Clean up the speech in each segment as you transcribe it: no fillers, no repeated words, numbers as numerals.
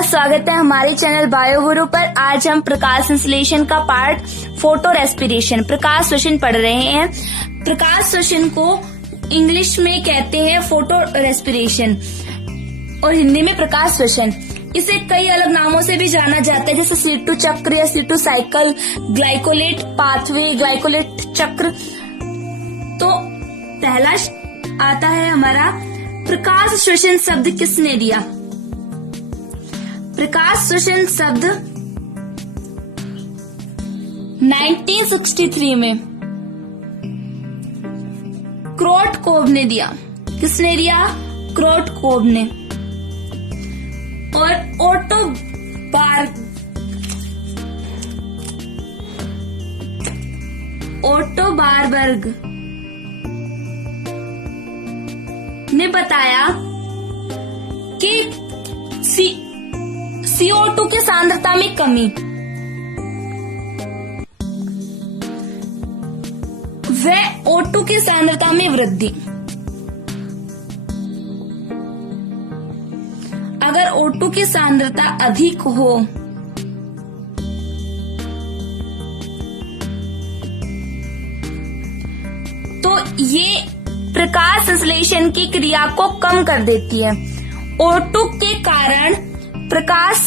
आपका स्वागत है हमारे चैनल बायोगुरु पर। आज हम प्रकाश संश्लेषण का पार्ट फोटो रेस्पिरेशन प्रकाश श्वसन पढ़ रहे हैं। प्रकाश श्वसन को इंग्लिश में कहते हैं फोटो रेस्पिरेशन और हिंदी में प्रकाश श्वसन। इसे कई अलग नामों से भी जाना जाता है, जैसे C2 चक्र या C2 cycle, glycolate pathway, glycolate चक्र। तो पहला आता है हमारा प्रकाश श्वसन शब्द किसने दिया? प्रकाश श्वसन शब्द 1963 में क्रोटकोव ने दिया। किसने दिया? क्रोटकोव ने। और ओटो बारबर्ग ने बताया कि CO2 की सांद्रता में कमी व O2 की सांद्रता में वृद्धि। अगर O2 की सांद्रता अधिक हो तो ये प्रकाश संश्लेषण की क्रिया को कम कर देती है। O2 के कारण प्रकाश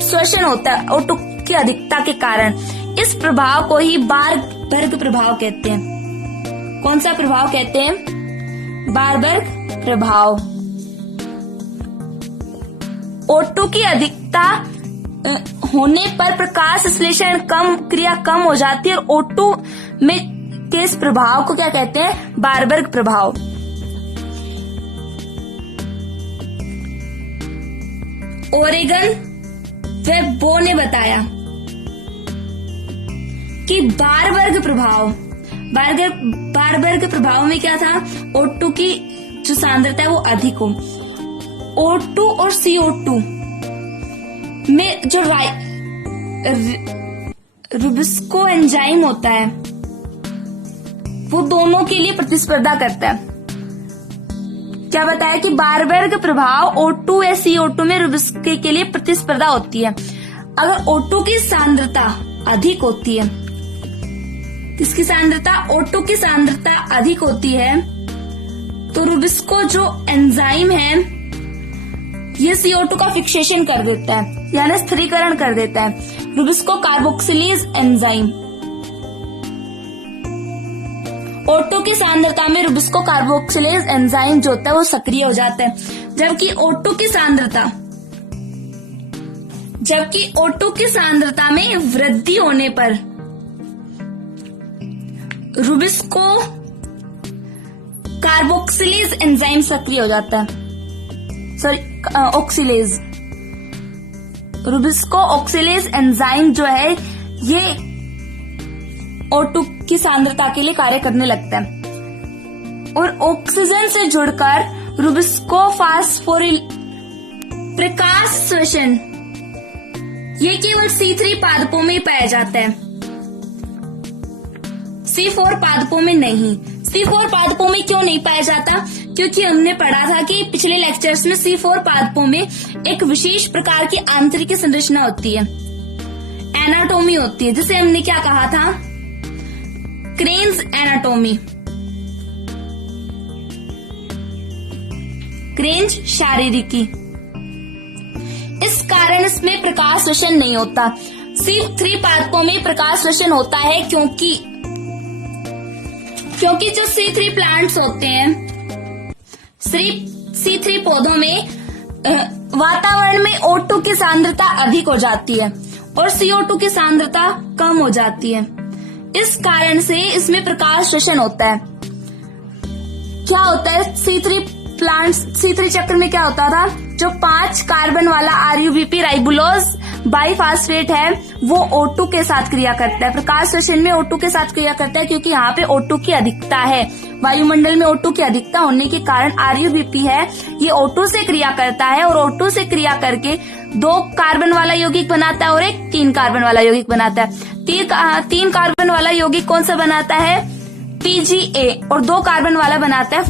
श्वसन होता है, O2 की अधिकता के कारण। इस प्रभाव को ही बारबर्ग प्रभाव कहते हैं। कौन सा प्रभाव कहते हैं? बारबर्ग प्रभाव। O2 की अधिकता होने पर प्रकाश संश्लेषण क्रिया कम हो जाती है और O2 में के इस प्रभाव को क्या कहते हैं? बारबर्ग प्रभाव। ओरेगन व बो ने बताया कि बारबर्ग प्रभाव में क्या था? O2 की जो सांद्रता है वो अधिक हो। O2 और CO2 में जो रुबिस्को एंजाइम होता है वो दोनों के लिए प्रतिस्पर्धा करता है। क्या बताया कि बारबर्ग प्रभाव O2 या CO2 में रुबिस्को के लिए प्रतिस्पर्धा होती है। अगर O2 की सांद्रता अधिक होती है, किसकी सांद्रता? O2 की सांद्रता अधिक होती है तो रुबिस्को जो एंजाइम है ये CO2 का फिक्सेशन कर देता है, यानी स्थिरीकरण कर देता है। रुबिस्को कार्बोक्सिलेज एंजाइम O2 की सांद्रता में रुबिस्को कार्बोक्सिलेज एंजाइम जो होता है वो सक्रिय हो जाता है। जबकि O2 की सांद्रता में वृद्धि होने पर रुबिस्को कार्बोक्सिलेज एंजाइम सक्रिय हो जाता है। ऑक्सिलेज रुबिस्को ऑक्सिलेज एंजाइम जो है ये O2 की सांद्रता के लिए कार्य करने लगता है और ऑक्सीजन से जुड़कर रुबिस्को फास्फोरिल प्रकाश श्वसन ये केवल C3 पादपों में पाया जाता है, C4 पादपों में नहीं। C4 पादपों में क्यों नहीं पाया जाता? क्योंकि हमने पढ़ा था कि पिछले लेक्चर्स में C4 पादपों में एक विशेष प्रकार की आंतरिक संरचना होती है, एनाटोमी होती है, जिसे हमने क्या कहा था? क्रेन्स एनाटोमी, क्रेन्स शारीरिकी। इस कारण इसमें प्रकाश श्वसन नहीं होता। C3 पादपों में प्रकाश श्वसन होता है क्योंकि जो C3 प्लांट्स होते हैं, C3 पौधों में वातावरण में O2 की सांद्रता अधिक हो जाती है और CO2 की सांद्रता कम हो जाती है। इस कारण से इसमें प्रकाश श्वसन होता है। क्या होता है? C3 चक्र में क्या होता था? जो 5 कार्बन वाला RUBP राइबुलोज बाइफास्फेट है वो O2 के साथ क्रिया करता है। प्रकाश श्वसन में O2 के साथ क्रिया करता है क्योंकि यहाँ पे O2 की अधिकता है। वायुमंडल में O2 की अधिकता होने के कारण RUBP है ये O2 से क्रिया करता है और O2 से क्रिया करके 2 कार्बन वाला यौगिक बनाता है और एक 3 कार्बन वाला यौगिक बनाता है। 3 कार्बन वाला यौगिक कौन सा बनाता है? PGA। और 2 कार्बन वाला बनाता है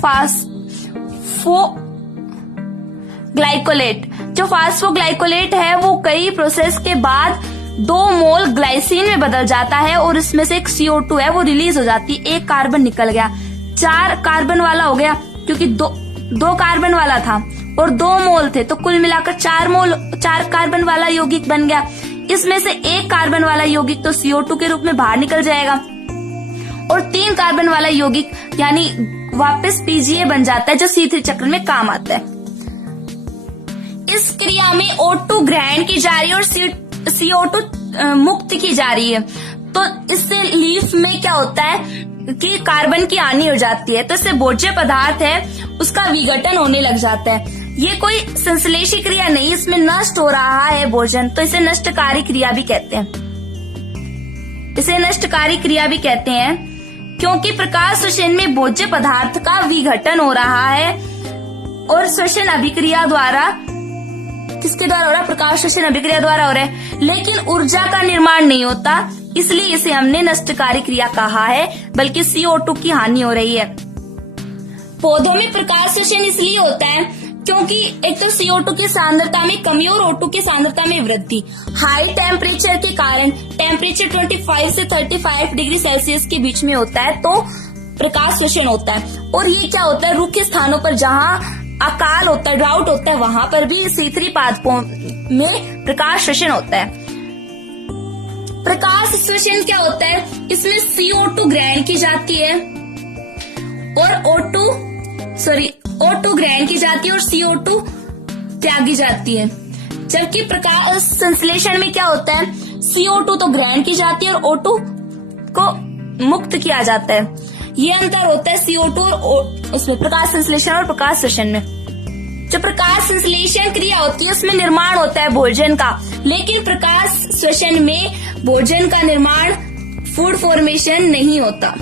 ग्लाइकोलेट। जो फास्फोग्लाइकोलेट है वो कई प्रोसेस के बाद 2 मोल ग्लाइसिन में बदल जाता है और इसमें से एक CO2 है वो रिलीज हो जाती है। एक कार्बन निकल गया, 4 कार्बन वाला हो गया, क्योंकि दो कार्बन वाला था और 2 मोल थे, तो कुल मिलाकर 4 कार्बन वाला यौगिक बन गया। इसमें से एक कार्बन वाला यौगिक तो CO2 के रूप में बाहर निकल जाएगा और 3 कार्बन वाला यौगिक यानी वापस PGA बन जाता है, जो C3 चक्र में काम आता है। इस क्रिया में O2 ग्रहण की जा रही है और CO2 मुक्त की जा रही है। तो इससे लीफ में क्या होता है कि कार्बन की हानि हो जाती है, तो इससे भोज्य पदार्थ है उसका विघटन होने लग जाता है। ये कोई संश्लेषी क्रिया नहीं, इसमें नष्ट हो रहा है भोजन, तो इसे नष्टकारी क्रिया भी कहते हैं। इसे नष्टकारी क्रिया भी कहते हैं क्योंकि प्रकाश श्वसन में भोज्य पदार्थ का विघटन हो रहा है और श्वसन अभिक्रिया द्वारा, किसके द्वारा हो रहा है? प्रकाश श्वसन अभिक्रिया द्वारा हो रहा है, लेकिन ऊर्जा का निर्माण नहीं होता, इसलिए इसे हमने नष्टकारी क्रिया कहा है, बल्कि CO2 की हानि हो रही है। पौधों में प्रकाश श्वसन इसलिए होता है क्योंकि एक तो CO2 की सांद्रता में कमी और O2 की सांद्रता में वृद्धि। हाई टेम्परेचर के कारण, टेम्परेचर 25 से 35 डिग्री सेल्सियस के बीच में होता है, तो प्रकाश श्वसन होता है। और ये क्या होता है, रूखे स्थानों पर जहाँ अकाल होता है, ड्राउट होता है, वहां पर भी C3 पादपों में प्रकाश श्वसन होता है। प्रकाश श्वसन क्या होता है, इसमें CO2 ग्रहण की जाती है और O2 ग्रहण की जाती है और CO2 त्यागी जाती है। जबकि प्रकाश संश्लेषण में क्या होता है, CO2 तो ग्रहण की जाती है और O2 को मुक्त किया जाता है। ये अंतर होता है CO2 और उसमें प्रकाश संश्लेषण और प्रकाश श्वसन में। जो प्रकाश संश्लेषण क्रिया होती है उसमें निर्माण होता है भोजन का, लेकिन प्रकाश श्वसन में भोजन का निर्माण, फूड फॉर्मेशन नहीं होता,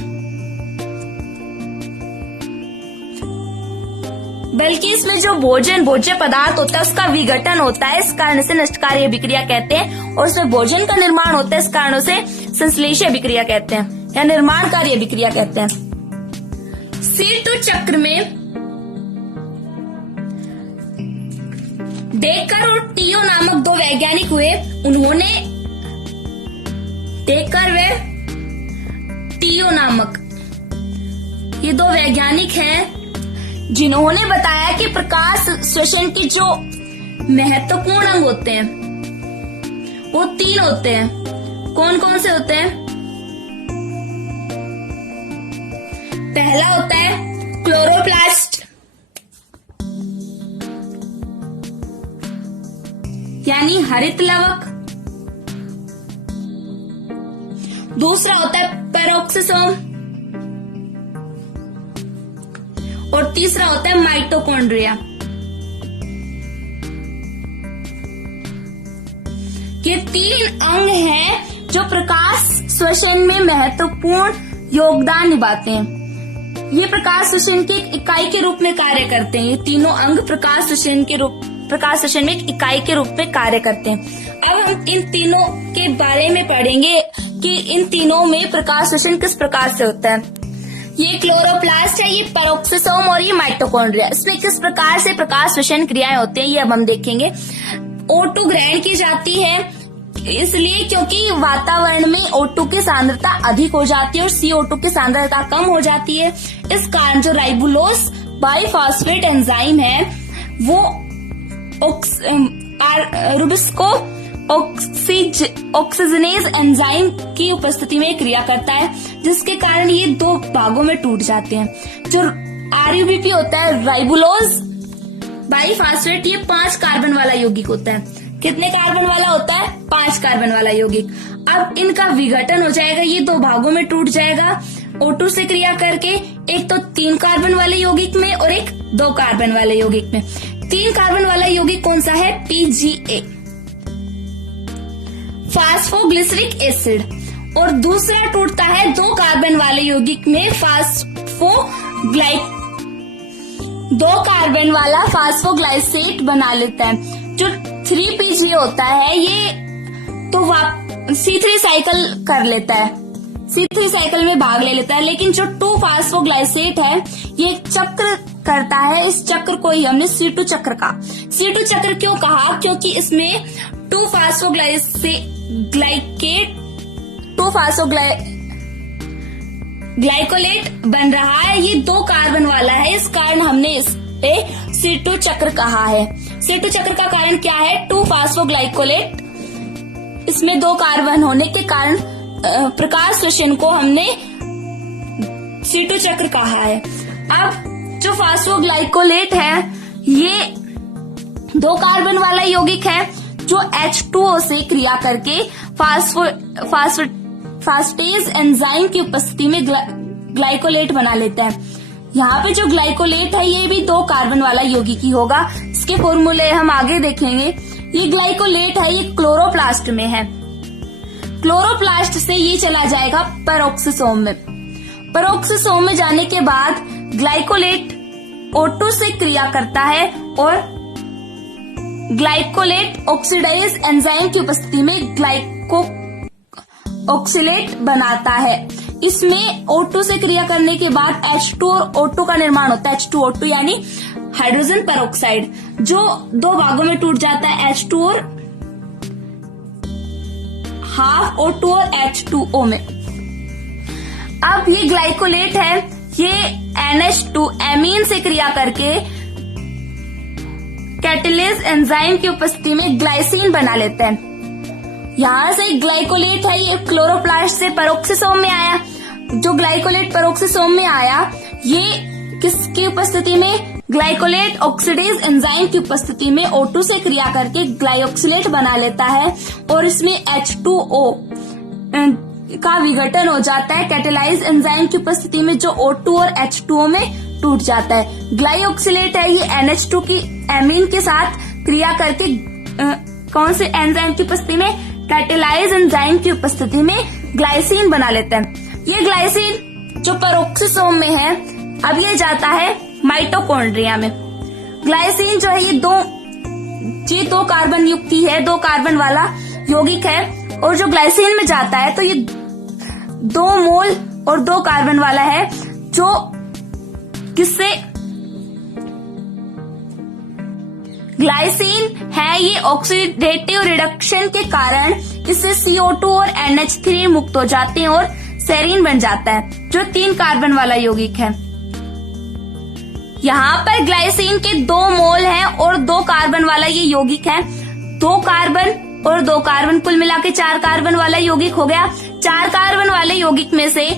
बल्कि इसमें जो भोज्य पदार्थ होता है उसका विघटन होता है। इस कारण से नष्टकारी अभिक्रिया कहते हैं और उसमें भोजन का निर्माण होता है, इस कारण से संश्लेषी अभिक्रिया कहते हैं या निर्माणकारी अभिक्रिया कहते हैं। C2 चक्र में डेकर और टीओ नामक 2 वैज्ञानिक हुए। उन्होंने डेकर व टीओ नामक ये 2 वैज्ञानिक हैं जिन्होंने बताया कि प्रकाश श्वसन के जो महत्वपूर्ण अंग होते हैं वो 3 होते हैं। कौन कौन से होते हैं? पहला होता है क्लोरोप्लास्ट, यानी हरित लवक। दूसरा होता है पेरोक्सिसोम और तीसरा होता है माइटोकॉन्ड्रिया। ये 3 अंग हैं जो प्रकाश श्वसन में महत्वपूर्ण योगदान निभाते हैं। ये प्रकाश श्वसन की एक इकाई के रूप में कार्य करते हैं। ये तीनों अंग प्रकाश श्वसन में एक इकाई के रूप में कार्य करते हैं। अब हम इन तीनों के बारे में पढ़ेंगे कि इन तीनों में प्रकाश श्वसन किस प्रकार से होता है। ये क्लोरोप्लास्ट है, ये पेरोक्सिसोम और ये माइटोकॉन्ड्रिया। इसमें किस प्रकार से प्रकाश श्वसन क्रियाएं होती हैं ये अब हम देखेंगे। O2 ग्रहण की जाती है इसलिए क्योंकि वातावरण में O2 की सांद्रता अधिक हो जाती है और CO2 की सांद्रता कम हो जाती है। इस कारण जो राइबोलोस बाइफॉस्फेट एंजाइम है वो रुबिस्को ऑक्सीजनेज एंजाइम की उपस्थिति में क्रिया करता है, जिसके कारण ये 2 भागों में टूट जाते हैं। जो RUBP होता है, राइबोलोज बाइफॉस्फेट, ये 5 कार्बन वाला यौगिक होता है। कितने कार्बन वाला होता है? 5 कार्बन वाला यौगिक। अब इनका विघटन हो जाएगा, ये 2 भागों में टूट जाएगा O2 से क्रिया करके, एक तो 3 कार्बन वाले यौगिक में और एक 2 कार्बन वाले यौगिक में। 3 कार्बन वाला यौगिक कौन सा है? PGA, phosphoglyceric acid. और दूसरा टूटता है 2 कार्बन वाले यौगिक में 2 कार्बन वाला फास्फोग्लाइसेट बना लेता है। जो 3PGA होता है ये तो C3 साइकिल कर लेता है, C3 साइकिल में भाग ले लेता है, लेकिन जो 2 फास्फोग्लाइसेट है ये चक्र करता है। इस चक्र को ही हमने C2 चक्र कहा। C2 चक्र क्यों कहा? क्योंकि इसमें 2-फास्फोग्लाइकोलेट बन रहा है। ये 2 कार्बन वाला है, इस कारण हमने इस पे C2 चक्र कहा है। C2 चक्र का कारण क्या है? 2-फास्फोग्लाइकोलेट, इसमें 2 कार्बन होने के कारण प्रकाश श्वसन को हमने C2 चक्र कहा है। अब जो फास्फोग्लाइकोलेट है ये 2 कार्बन वाला यौगिक है जो H2O से क्रिया करके फास्फेज एंजाइम की उपस्थिति में ग्लाइकोलेट बना लेता है। यहाँ पे जो ग्लाइकोलेट है ये भी 2 कार्बन वाला यौगिक ही होगा। इसके फॉर्मूले हम आगे देखेंगे। ये ग्लाइकोलेट है, ये क्लोरोप्लास्ट में है। क्लोरोप्लास्ट से ये चला जाएगा पेरोक्सिसोम में। पेरोक्सिसोम में जाने के बाद ग्लाइकोलेट O2 से क्रिया करता है और ग्लाइकोलेट ऑक्सीडाइज एंजाइम की उपस्थिति में ग्लाइको ऑक्सीलेट बनाता है। इसमें O2 से क्रिया करने के बाद H2 और O2 का निर्माण होता है। H2O2 यानी हाइड्रोजन पेरोक्साइड, जो 2 भागों में टूट जाता है, H2 और हाफ O2 और H2O में। अब ये ग्लाइकोलेट है, ये NH2 एमीन से क्रिया करके कैटेलेज एंजाइम की उपस्थिति में ग्लाइसिन बना लेते हैं। यहाँ से ग्लाइकोलेट है, ये क्लोरोप्लास्ट से पेरोक्सिसोम में आया। जो ग्लाइकोलेट पेरोक्सिसोम में आया ये किसकी उपस्थिति में? ग्लाइकोलेट ऑक्सीडेज एंजाइम की उपस्थिति में O2 से क्रिया करके ग्लाइऑक्सिलेट बना लेता है और इसमें H2O का विघटन हो जाता है कैटेलाइज एंजाइम की उपस्थिति में, जो O2 और H2O में टूट जाता है। ग्लाइऑक्सिलेट है, ये NH2 की एमीन के साथ क्रिया करके कौन से एंजाइम की उपस्थिति में? कैटेलाइज एंजाइम की उपस्थिति में ग्लाइसिन बना लेता है। ये ग्लाइसिन जो पेरोक्सिसोम में है, अब ये जाता है माइटोकॉन्ड्रिया में। ग्लाइसिन जो है ये 2 कार्बन युक्त ही है, 2 कार्बन वाला यौगिक है। और जो ग्लाइसिन में जाता है तो ये 2 मोल और 2 कार्बन वाला है, जो किससे? ग्लाइसिन है, ये ऑक्सीडेटिव रिडक्शन के कारण इससे CO2 और NH3 मुक्त हो जाते हैं और सेरीन बन जाता है, जो 3 कार्बन वाला यौगिक है। यहाँ पर ग्लाइसिन के 2 मोल हैं और 2 कार्बन वाला ये यौगिक है। 2 कार्बन और 2 कार्बन कुल मिला के 4 कार्बन वाला यौगिक हो गया। 4 कार्बन वाले यौगिक में से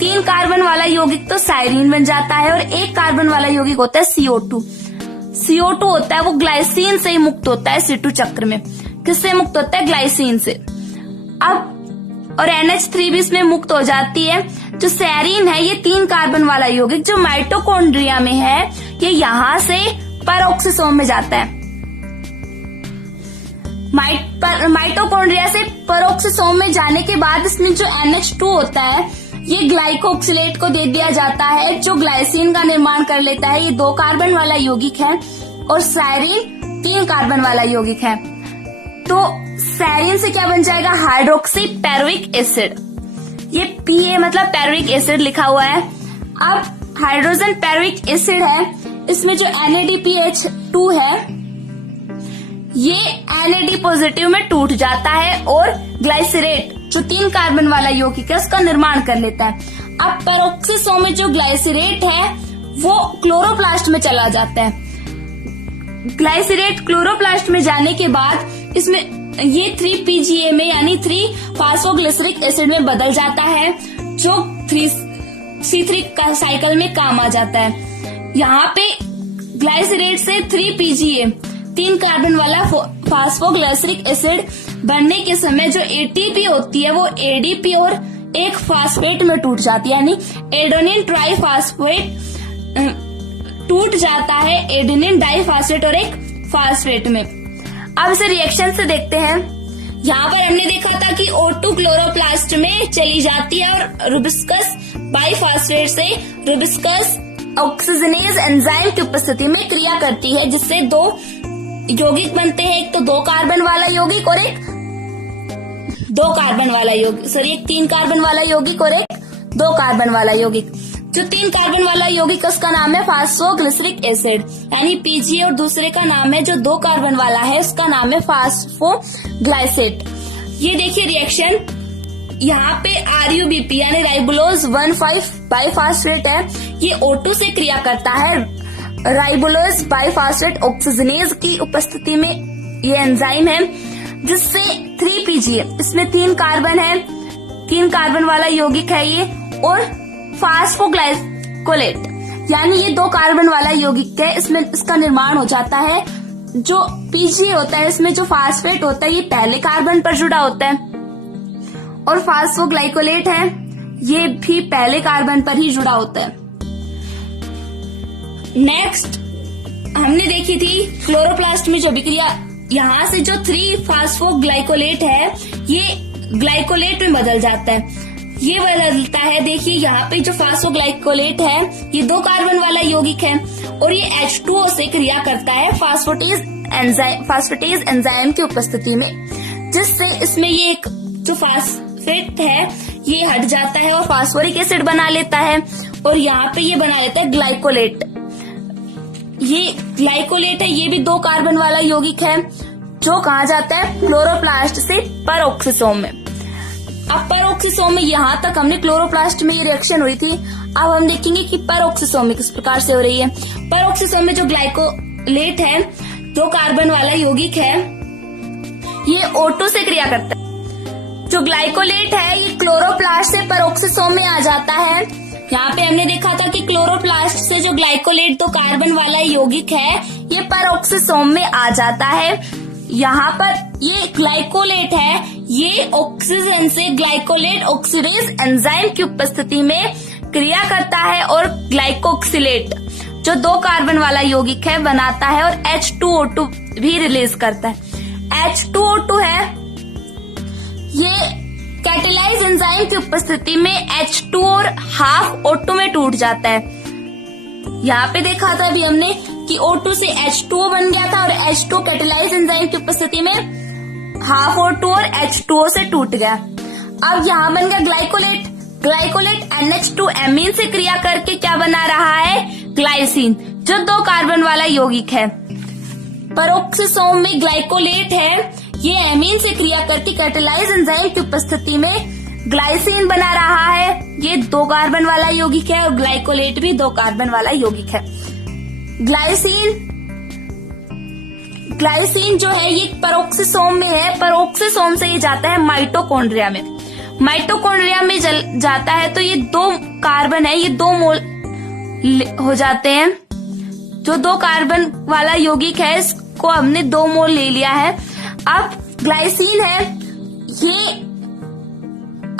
3 कार्बन वाला यौगिक तो साइरीन बन जाता है और 1 कार्बन वाला यौगिक होता है CO2। CO2 होता है वो ग्लाइसिन से ही मुक्त होता है C2 चक्र में। किससे मुक्त होता है? ग्लाइसिन से। अब और NH3 भी इसमें मुक्त हो जाती है। जो सेरीन है ये 3 कार्बन वाला यौगिक जो माइटोकॉन्ड्रिया में है, ये यहाँ से पेरोक्सिसोम में जाता है। माइटोकॉन्ड्रिया से पेरोक्सिसोम में जाने के बाद इसमें जो NH2 होता है ये ग्लाइकोऑक्सिलेट को दे दिया जाता है, जो ग्लाइसिन का निर्माण कर लेता है। ये 2 कार्बन वाला यौगिक है और साइरीन 3 कार्बन वाला यौगिक है। तो साइरीन से क्या बन जाएगा? Hydroxy pyruvic acid. ये PA मतलब पेरोइक एसिड लिखा हुआ है। अब हाइड्रोजन पेरोइक एसिड है, इसमें जो NADPH2 है ये NAD पॉजिटिव में टूट जाता है और ग्लाइसरेट जो 3 कार्बन वाला यौगिक है उसका निर्माण कर लेता है। अब पेरोक्सिसोम में जो ग्लाइसरेट है वो क्लोरोप्लास्ट में चला जाता है। ग्लाइसरेट क्लोरोप्लास्ट में जाने के बाद इसमें ये 3PGA में यानी 3-फास्फोग्लिसरिक एसिड में बदल जाता है, जो 3C3 का साइकिल में काम आ जाता है। यहाँ पे ग्लाइसरेट से 3PGA 3 कार्बन वाला फास्फोग्लिसरिक एसिड बनने के समय जो ATP होती है वो ADP और एक फास्फेट में टूट जाती है, यानी एडेनिन ट्राइफास्फेट टूट जाता है एडेनिन डाइफास्फेट और एक फास्फेट में। अब इसे रिएक्शन से देखते हैं। यहाँ पर हमने देखा था कि O2 क्लोरोप्लास्ट में चली जाती है और रुबिस्कस बाइफास्फेट से रुबिस्कस ऑक्सीजनेज एंजाइम की उपस्थिति में क्रिया करती है, जिससे 2 यौगिक बनते हैं। एक तो 2 कार्बन वाला यौगिक और एक 2 कार्बन वाला यौगिक, सॉरी एक 3 कार्बन वाला यौगिक और एक 2 कार्बन वाला यौगिक। जो 3 कार्बन वाला यौगिक उसका नाम है फास्फोग्लिसरिक एसिड, यानी पीजीए, और दूसरे का नाम है जो 2 कार्बन वाला है उसका नाम है फास्फोग्लाइसेट। ये देखिए रिएक्शन, यहाँ पे RuBP यानी राइबोलोज 1,5 बाइफास्फेट है, ये O2 से क्रिया करता है राइबोलोज बाइफास्फेट ऑक्सीजनेज की उपस्थिति में। ये एंजाइम है जिससे 3PGA, इसमें 3 कार्बन है, 3 कार्बन वाला यौगिक है ये, और फास्फोग्लाइकोलेट यानी ये 2 कार्बन वाला यौगिक है, इसमें इसका निर्माण हो जाता है। जो PGA होता है इसमें जो फास्फेट होता है ये पहले कार्बन पर जुड़ा होता है, और फास्फोग्लाइकोलेट है ये भी पहले कार्बन पर ही जुड़ा होता है। नेक्स्ट हमने देखी थी क्लोरोप्लास्ट में जो अभिक्रिया, यहाँ से जो 3-फास्फोग्लाइकोलेट है ये ग्लाइकोलेट में बदल जाता है, ये बदलता है। देखिए यहाँ पे जो फास्फोग्लाइकोलेट है ये 2 कार्बन वाला यौगिक है, और ये H2O से क्रिया करता है फास्फेटेज एंजाइम की उपस्थिति में, जिससे इसमें ये एक जो फास्फेट है ये हट जाता है और फास्फोरिक एसिड बना लेता है, और यहाँ पे ये बना लेता है ग्लाइकोलेट। ये ग्लाइकोलेट है, ये भी 2 कार्बन वाला यौगिक है, जो कहा जाता है क्लोरोप्लास्ट से परऑक्सीसोम में। अब परऑक्सीसोम में, यहाँ तक हमने क्लोरोप्लास्ट में ये रिएक्शन हुई थी, अब हम देखेंगे कि परऑक्सीसोम में किस प्रकार से हो रही है। परऑक्सीसोम में जो ग्लाइकोलेट है 2 कार्बन वाला यौगिक है, ये O2 से क्रिया करता है। जो ग्लाइकोलेट है ये क्लोरोप्लास्ट से परऑक्सीसोम में आ जाता है। यहाँ पे हमने देखा था कि क्लोरोप्लास्ट से जो ग्लाइकोलेट 2 कार्बन वाला यौगिक है ये परऑक्सीसोम में आ जाता है। यहाँ पर ये ग्लाइकोलेट है, ये ऑक्सीजन से ग्लाइकोलेट ऑक्सीडेज एंजाइम की उपस्थिति में क्रिया करता है और ग्लाइकोक्सिलेट जो 2 कार्बन वाला यौगिक है बनाता है, और H2O2 भी रिलीज करता है। H2O2 है ये कैटेलाइज एंजाइम की उपस्थिति में H2 और हाफ O2 में टूट जाता है। यहाँ पे देखा था अभी हमने कि O2 से H2O बन गया था, और H2 कैटेलाइज एंजाइम की उपस्थिति में हाफ O2 और H2O से टूट गया। अब यहाँ बन गया ग्लाइकोलेट। ग्लाइकोलेट NH2 एमीन से क्रिया करके क्या बना रहा है, ग्लाइसिन, जो 2 कार्बन वाला यौगिक है। परऑक्सीसोम में ग्लाइकोलेट है, ये एमीन से क्रिया करके कैटेलाइज एंजाइम की उपस्थिति में ग्लाइसिन बना रहा है, ये 2 कार्बन वाला यौगिक है, और ग्लाइकोलेट भी 2 कार्बन वाला यौगिक है। ग्लाइसिन जो है ये परऑक्सीसोम में है, परऑक्सीसोम से ये जाता है माइटोकॉन्ड्रिया में। माइटोकॉन्ड्रिया में जाता है तो ये 2 कार्बन है, ये 2 मोल हो जाते हैं। जो 2 कार्बन वाला यौगिक है इसको हमने 2 मोल ले लिया है। अब ग्लाइसिन है ये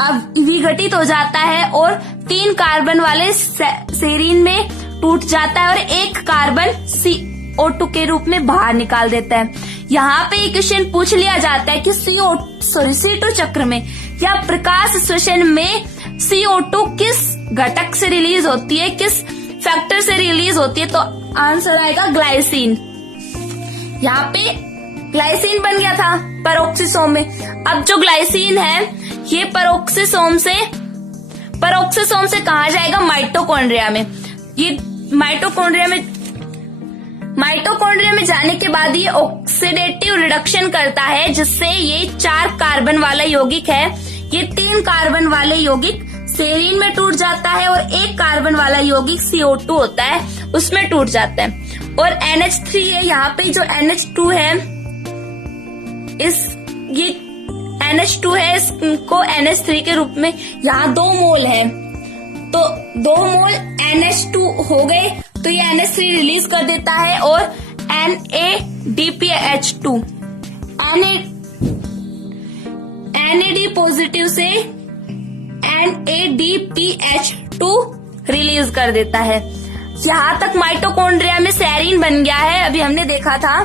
अब विघटित हो जाता है और 3 कार्बन वाले सेरीन में टूट जाता है, और 1 कार्बन CO2 के रूप में बाहर निकाल देता है। यहाँ पे एक क्वेश्चन पूछ लिया जाता है कि C2 चक्र में या प्रकाश श्वसन में CO2 किस घटक से रिलीज होती है, किस फैक्टर से रिलीज होती है, तो आंसर आएगा ग्लाइसिन। यहाँ पे ग्लाइसिन बन गया था परऑक्सीसोम में। अब जो ग्लाइसिन है ये परऑक्सीसोम से कहा जाएगा माइटोकॉन्ड्रिया में। ये माइटोकॉन्ड्रिया में जाने के बाद ये ऑक्सीडेटिव रिडक्शन करता है, जिससे ये 4 कार्बन वाला यौगिक है, ये 3 कार्बन वाले यौगिक सेरीन में टूट जाता है, और 1 कार्बन वाला यौगिक CO2 होता है उसमें टूट जाता है। और NH3 है, यहाँ पे जो NH2 है ये NH2 है, इसको NH3 के रूप में यहाँ 2 मोल है, तो 2 मोल NH2 हो गए, तो ये NH3 रिलीज कर देता है और NADPH2 NAD पॉजिटिव से NADPH2 रिलीज कर देता है। यहाँ तक माइटोकॉन्ड्रिया में सेरीन बन गया है। अभी हमने देखा था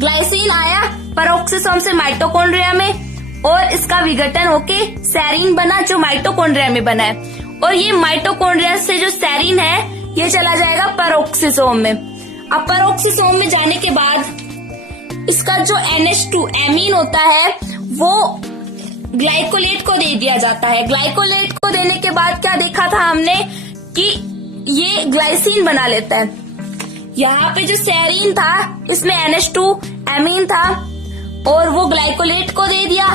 ग्लाइसिन आया परऑक्सीसोम से माइटोकॉन्ड्रिया में, और इसका विघटन होके सेरीन बना जो माइटोकॉन्ड्रिया में बना है, और ये माइटोकॉन्ड्रिया से जो सेरीन है ये चला जाएगा परऑक्सीसोम में। अब परऑक्सीसोम में जाने के बाद इसका जो NH2 एमीन होता है वो ग्लाइकोलेट को दे दिया जाता है। ग्लाइकोलेट को देने के बाद क्या देखा था हमने कि ये ग्लाइसिन बना लेता है। यहाँ पे जो सेरीन था इसमें NH2 एमीन था और वो ग्लाइकोलेट को दे दिया।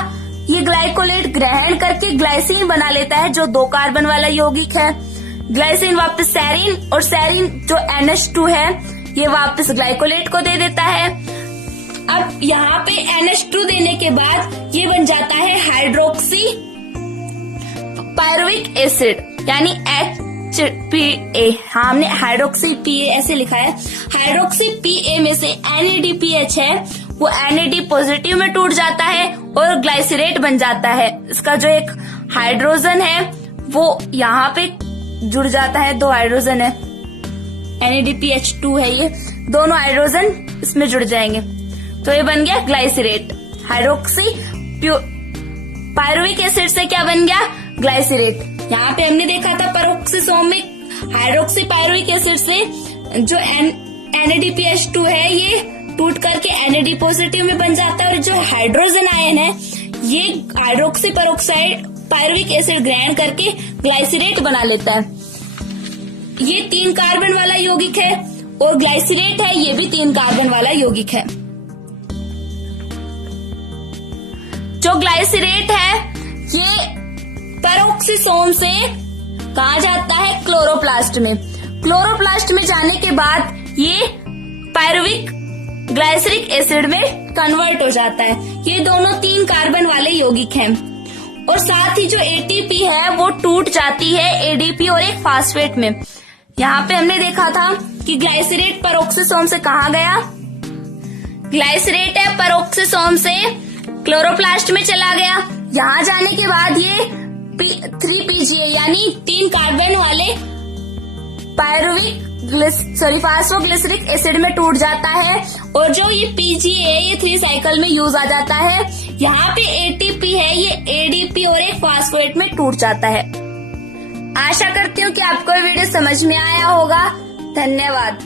ये ग्लाइकोलेट ग्रहण करके ग्लाइसिन बना लेता है जो 2 कार्बन वाला यौगिक है। ग्लाइसिन वापस सेरीन और सेरीन जो NH2 है ये वापस ग्लाइकोलेट को दे देता है। अब यहाँ पे NH2 देने के बाद ये बन जाता है हाइड्रोक्सी पायरुविक एसिड यानी HPA। हाँ, हमने हाइड्रोक्सी PA ऐसे लिखा है। हाइड्रोक्सी PA में से NADPH है वो NAD पॉजिटिव में टूट जाता है और ग्लाइसरेट बन जाता है। इसका जो एक हाइड्रोजन है वो यहाँ पे जुड़ जाता है, 2 हाइड्रोजन है, NADPH2 है, ये दोनों हाइड्रोजन इसमें जुड़ जाएंगे तो ये बन गया ग्लाइसरेट। हाइड्रोक्सी पायरुविक एसिड से क्या बन गया? ग्लाइसरेट। यहाँ पे हमने देखा था पेरोक्सीसोम में हाइड्रोक्सी पायरुविक एसिड से जो NADPH2 है ये टूट करके NAD पॉजिटिव में बन जाता है और जो हाइड्रोजन आयन है ये हाइड्रोक्सी पेरोक्साइड पायरुविक एसिड ग्रहण करके ग्लाइसरेट बना लेता है। ये 3 कार्बन वाला यौगिक है और ग्लाइसरेट है ये भी 3 कार्बन वाला यौगिक है। जो ग्लाइसरेट है ये पेरोक्सीसोम से कहा जाता है क्लोरोप्लास्ट में। क्लोरोप्लास्ट में जाने के बाद ये पायरुविक ग्लाइसरिक एसिड में कन्वर्ट हो जाता है। ये दोनों 3 कार्बन वाले यौगिक हैं और साथ ही जो ATP है वो टूट जाती है ADP और एक फास्फेट में। यहाँ पे हमने देखा था कि ग्लाइसरेट पेरोक्सीसोम से कहा गया, ग्लाइसरेट है पेरोक्सीसोम से क्लोरोप्लास्ट में चला गया। यहाँ जाने के बाद ये 3PGA यानी 3 कार्बन वाले फास्फोग्लिसरिक एसिड में टूट जाता है और जो ये PGA ये 3 साइकिल में यूज आ जाता है। यहाँ पे ATP है ये ADP और एक फास्फेट में टूट जाता है। आशा करती हूँ कि आपको ये वीडियो समझ में आया होगा। धन्यवाद।